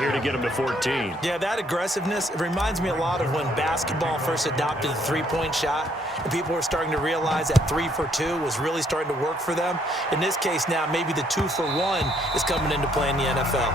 here to get him to 14. Yeah, that aggressiveness, it reminds me a lot of when basketball first adopted the three-point shot, and people were starting to realize that 3 for 2 was really starting to work for them. In this case now, maybe the 2 for 1 is coming into play in the NFL.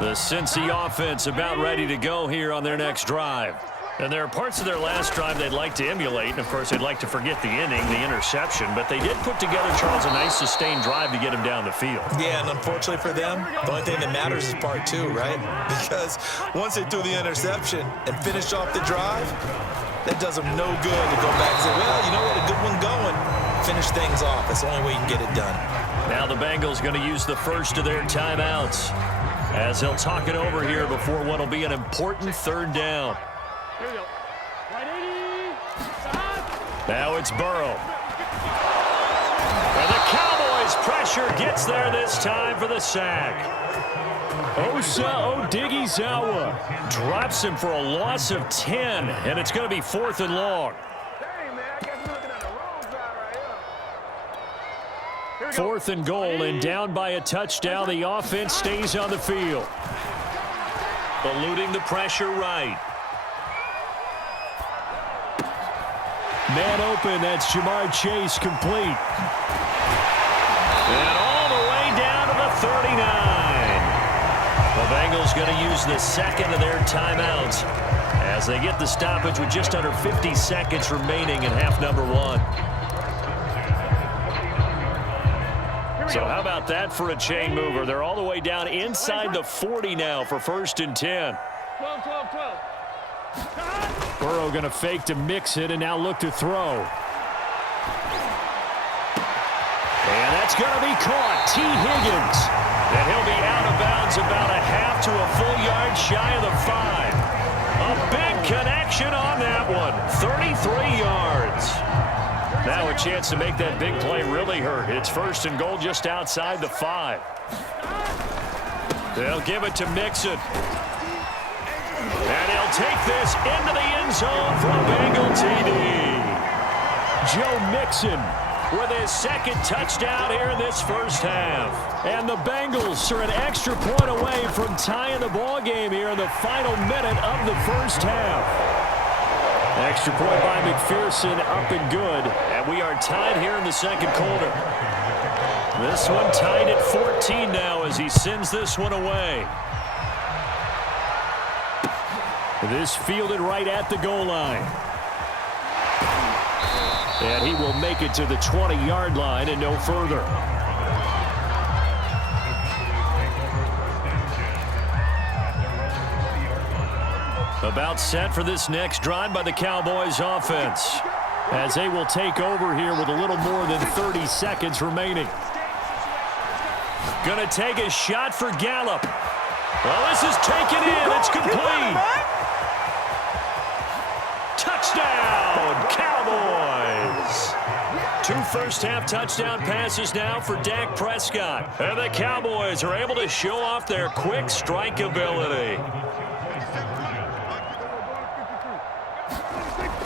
The Cincy offense about ready to go here on their next drive. And there are parts of their last drive they'd like to emulate, and of course they'd like to forget the inning, the interception, but they did put together, Charles, a nice sustained drive to get him down the field. Yeah, and unfortunately for them, the only thing that matters is part 2, right? Because once they threw the interception and finished off the drive, that does them no good to go back and say, well, you know what, a good one going. Finish things off. That's the only way you can get it done. Now the Bengals going to use the first of their timeouts as they'll talk it over here before what will be an important third down. Here we go. Right 80. Now it's Burrow. And the Cowboys' pressure gets there this time for the sack. Osa Odighizuwa drops him for a loss of 10, and it's going to be 4th and long. Dang, man, I guess we're looking at the wrong side right here. 4th and goal, and down by a touchdown. The offense stays on the field. Eluding the pressure right. Man open, that's Jamar Chase complete. And all the way down to the 39. The Bengals going to use the second of their timeouts as they get the stoppage with just under 50 seconds remaining in half number 1. So how about that for a chain mover? They're all the way down inside the 40 now for 1st and 10. 12, 12, 12. Burrow going to fake to mix it and now look to throw. And that's going to be caught. T. Higgins. And he'll be out of bounds about a half to a full yard shy of the 5. A big connection on that one. 33 yards. Now a chance to make that big play really hurt. It's 1st and goal just outside the 5. They'll give it to Mixon. And he'll take this into the end zone for a Bengal TD. Joe Mixon with his 2nd touchdown here in this first half. And the Bengals are an extra point away from tying the ball game here in the final minute of the first half. Extra point by McPherson, up and good. And we are tied here in the 2nd quarter. This one tied at 14 now as he sends this one away. This fielded right at the goal line. And he will make it to the 20-yard line and no further. About set for this next drive by the Cowboys offense, as they will take over here with a little more than 30 seconds remaining. Gonna take a shot for Gallup. Well, this is taken in. It's complete. Touchdown, Cowboys. 2 first-half touchdown passes now for Dak Prescott. And the Cowboys are able to show off their quick strike ability.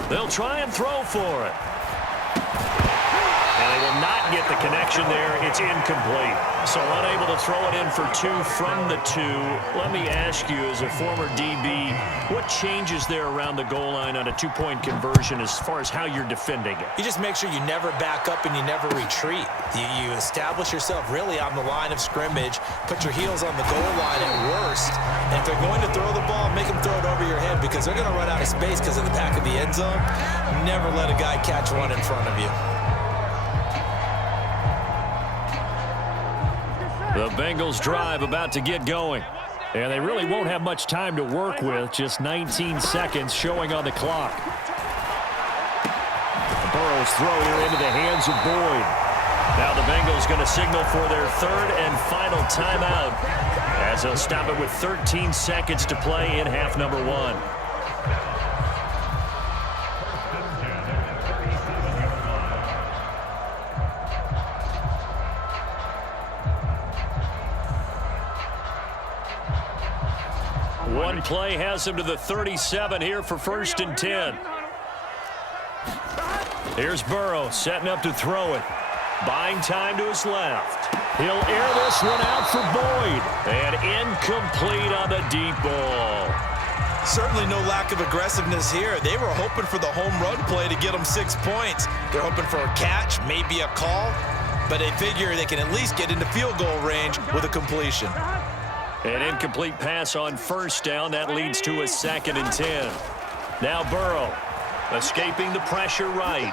They'll try and throw for it. And they will not get the connection there. It's incomplete. So unable to throw it in for 2 from the 2. Let me ask you, as a former DB, what changes there around the goal line on a 2-point conversion as far as how you're defending it? You just make sure you never back up and you never retreat. You establish yourself really on the line of scrimmage, put your heels on the goal line at worst, and if they're going to throw the ball, make them throw it over your head because they're going to run out of space because of the back of the end zone. Never let a guy catch one in front of you. The Bengals drive about to get going. And they really won't have much time to work with. Just 19 seconds showing on the clock. Burrow's throw here into the hands of Boyd. Now the Bengals going to signal for their 3rd and final timeout as they'll stop it with 13 seconds to play in half number 1. One play has him to the 37 here for 1st and 10. Here's Burrow setting up to throw it. Buying time to his left. He'll air this one out for Boyd. And incomplete on the deep ball. Certainly no lack of aggressiveness here. They were hoping for the home run play to get them 6 points. They're hoping for a catch, maybe a call, but they figure they can at least get into field goal range with a completion. An incomplete pass on first down. That leads to a 2nd and 10. Now Burrow escaping the pressure right.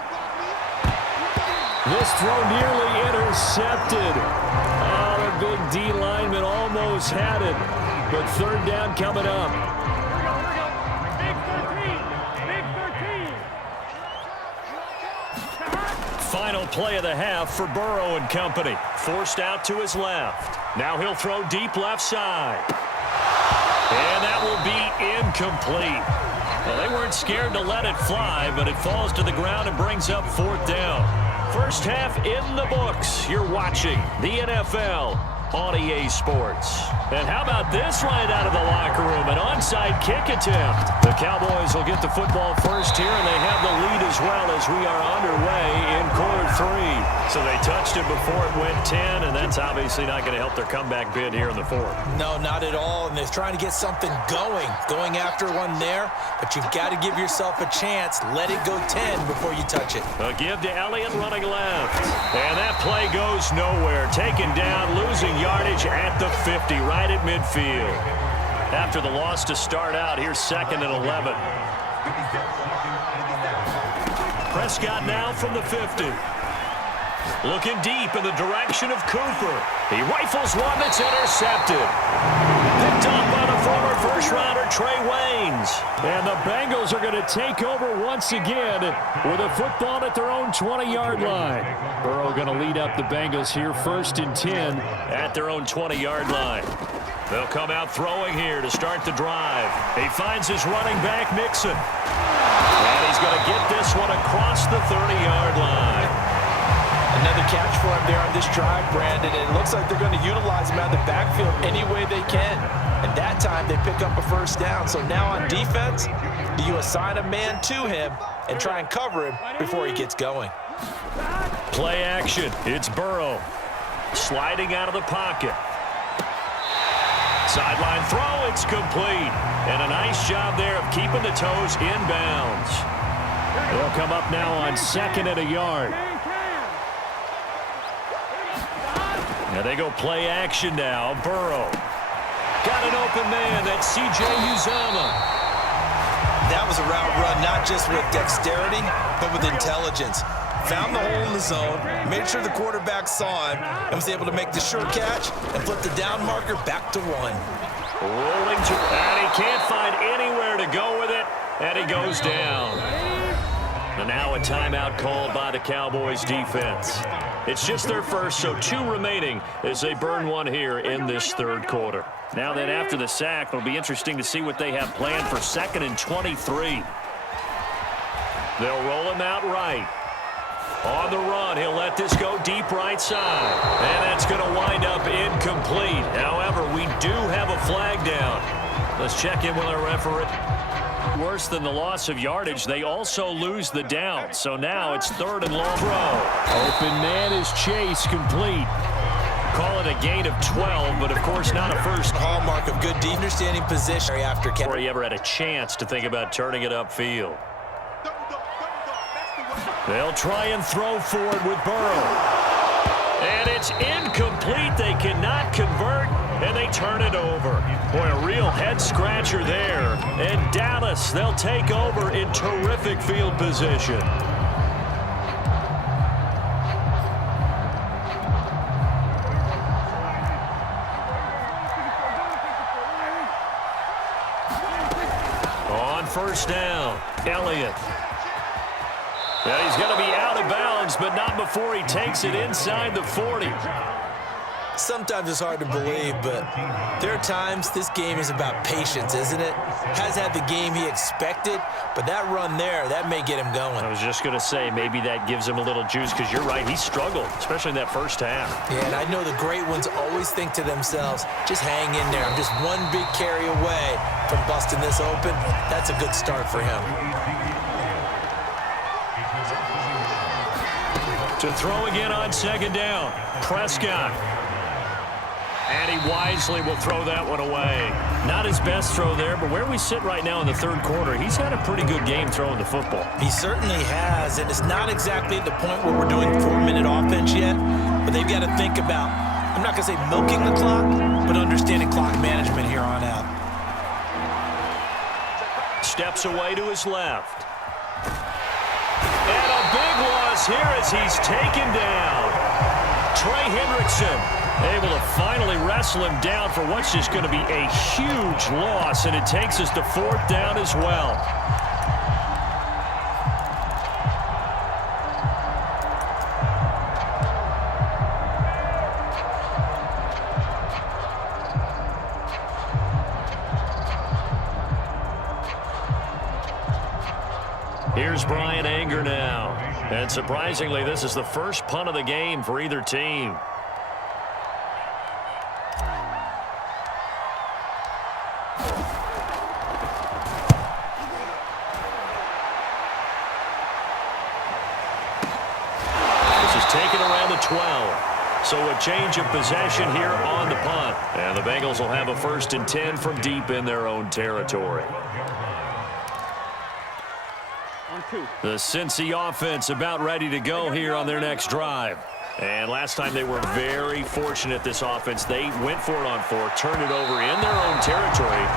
This throw nearly intercepted. Oh, the big D lineman almost had it. But 3rd down coming up. Big 13. Final play of the half for Burrow and company. Forced out to his left. Now he'll throw deep left side. And that will be incomplete. Well, they weren't scared to let it fly, but it falls to the ground and brings up 4th down. First half in the books. You're watching the NFL on EA Sports. And how about this right out of the locker room? An onside kick attempt. The Cowboys will get the football first here, and they have the lead as well as we are underway in quarter 3. So they touched it before it went 10, and that's obviously not going to help their comeback bid here in the 4th. No, not at all, and they're trying to get something going after one there, but you've got to give yourself a chance. Let it go 10 before you touch it. A give to Elliott running left. And that play goes nowhere. Taken down, losing yardage at the 50, right at midfield. After the loss to start out, here's 2nd and 11. Prescott now from the 50. Looking deep in the direction of Cooper. He rifles one that's intercepted. Picked up by the former first-rounder Trey Waynes. And the Bengals are going to take over once again with a football at their own 20-yard line. Burrow going to lead up the Bengals here, 1st and 10 at their own 20-yard line. They'll come out throwing here to start the drive. He finds his running back, Mixon. And he's going to get this one across the 30-yard line. Another catch for him there on this drive, Brandon. And it looks like they're going to utilize him out of the backfield any way they can. And that time they pick up a 1st down. So now on defense, do you assign a man to him and try and cover him before he gets going? Play action. It's Burrow. Sliding out of the pocket. Sideline throw. It's complete. And a nice job there of keeping the toes inbounds. They'll come up now on 2nd and a yard. Now they go play action now. Burrow. Got an open man. That's C.J. Uzomah. That was a route run, not just with dexterity, but with intelligence. Found the hole in the zone, made sure the quarterback saw him, and was able to make the short catch and flip the down marker back to 1. Rolling to, and he can't find anywhere to go with it, and he goes down. And now a timeout called by the Cowboys defense. It's just their first, so 2 remaining as they burn one here in this 3rd quarter. Now then, after the sack, it'll be interesting to see what they have planned for 2nd and 23. They'll roll him out right. On the run, he'll let this go deep right side. And that's going to wind up incomplete. However, we do have a flag down. Let's check in with our referee. Worse than the loss of yardage, they also lose the down. So now it's 3rd and long throw. Open man is Chase, complete. Call it a gain of 12, but of course not a first. Hallmark of good deep understanding position after Before he ever had a chance to think about turning it upfield. They'll try and throw forward with Burrow. And it's incomplete. They cannot convert, and they turn it over. Boy, a real head-scratcher there. And Dallas, they'll take over in terrific field position. On 1st down, Elliott. Now he's going to be out of bounds, but not before he takes it inside the 40. Sometimes it's hard to believe, but there are times this game is about patience, isn't it? Has had the game he expected, but that run there, that may get him going. I was just going to say, maybe that gives him a little juice, because you're right, he struggled, especially in that first half. Yeah, and I know the great ones always think to themselves, just hang in there. I'm just one big carry away from busting this open. That's a good start for him. To throw again on second down. Prescott. And he wisely will throw that one away. Not his best throw there, but where we sit right now in the third quarter, he's had a pretty good game throwing the football. He certainly has, and it's not exactly at the point where we're doing 4-minute offense yet, but they've got to think about, I'm not going to say milking the clock, but understanding clock management here on out. Steps away to his left. And a big loss here as he's taken down. Trey Hendrickson able to finally wrestle him down for what's just going to be a huge loss, and it takes us to fourth down as well. Here's Brian Anger now. And surprisingly, this is the first punt of the game for either team. Taken around the 12. So a change of possession here on the punt. And the Bengals will have a 1st and 10 from deep in their own territory. The Cincy offense about ready to go here on their next drive. And last time they were very fortunate, this offense. They went for it on 4, turned it over in their own territory,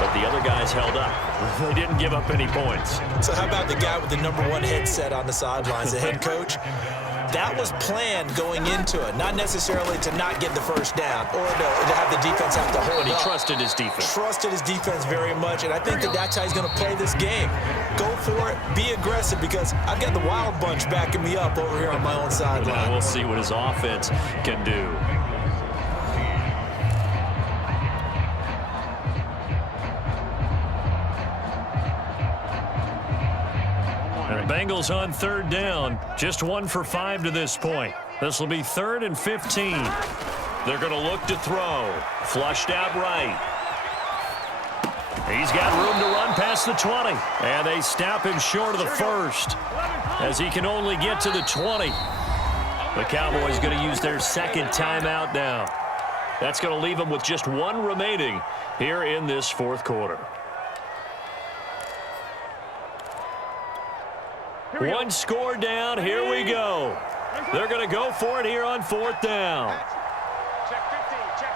but the other guys held up. They didn't give up any points. So how about the guy with the #1 headset on the sidelines, the head coach? That was planned going into it, not necessarily to not get the first down or to have the defense have to hold But he up. trusted his defense. Trusted his defense very much, and I think that's how he's going to play this game. Go for it, be aggressive, because I've got the wild bunch backing me up over here on my own sideline. We'll see what his offense can do. Bengals on 3rd down. Just 1 for 5 to this point. This will be 3rd and 15. They're going to look to throw. Flushed out right. He's got room to run past the 20. And they stop him short of the 1st as he can only get to the 20. The Cowboys going to use their 2nd timeout now. That's going to leave them with just 1 remaining here in this 4th quarter. 1 score down. Here we go. They're going to go for it here on 4th down. Check 50, check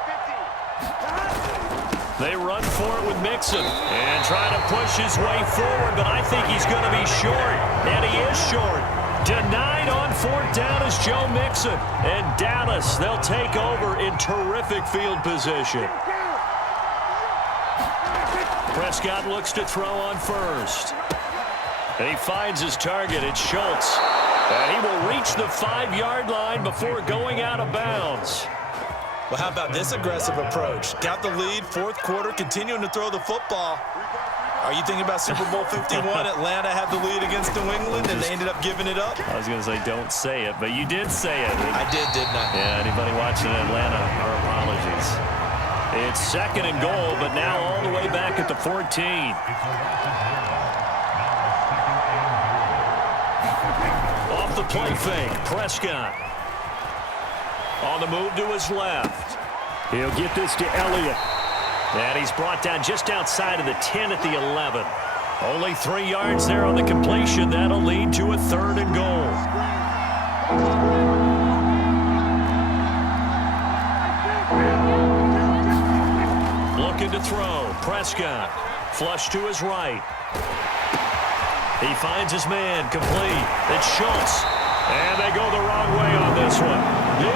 50. They run for it with Mixon and try to push his way forward, but I think he's going to be short, and he is short. Denied on 4th down is Joe Mixon, and Dallas, they'll take over in terrific field position. Prescott looks to throw on 1st. And he finds his target. It's Schultz. And he will reach the 5-yard line before going out of bounds. Well, how about this aggressive approach? Got the lead, 4th quarter, continuing to throw the football. Are you thinking about Super Bowl 51? Atlanta had the lead against New England, and they ended up giving it up? I was going to say don't say it, but you did say it. I did, didn't I? Yeah, anybody watching Atlanta, our apologies. It's 2nd and goal, but now all the way back at the 14. The play fake. Prescott on the move to his left. He'll get this to Elliott. And he's brought down just outside of the 10 at the 11. Only 3 yards there on the completion. That'll lead to a 3rd and goal. Looking to throw. Prescott. Flush to his right. He finds his man complete. It's Schultz. And they go the wrong way on this one.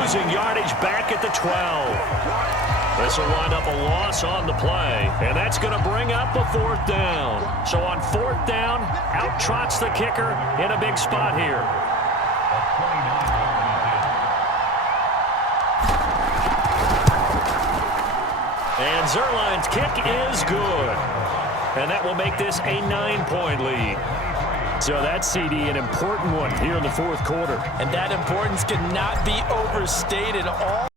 Losing yardage back at the 12. This will wind up a loss on the play. And that's going to bring up a 4th down. So on 4th down, out trots the kicker in a big spot here. And Zerline's kick is good. And that will make this a 9-point lead. So that's, CD, an important one here in the 4th quarter. And that importance cannot be overstated. All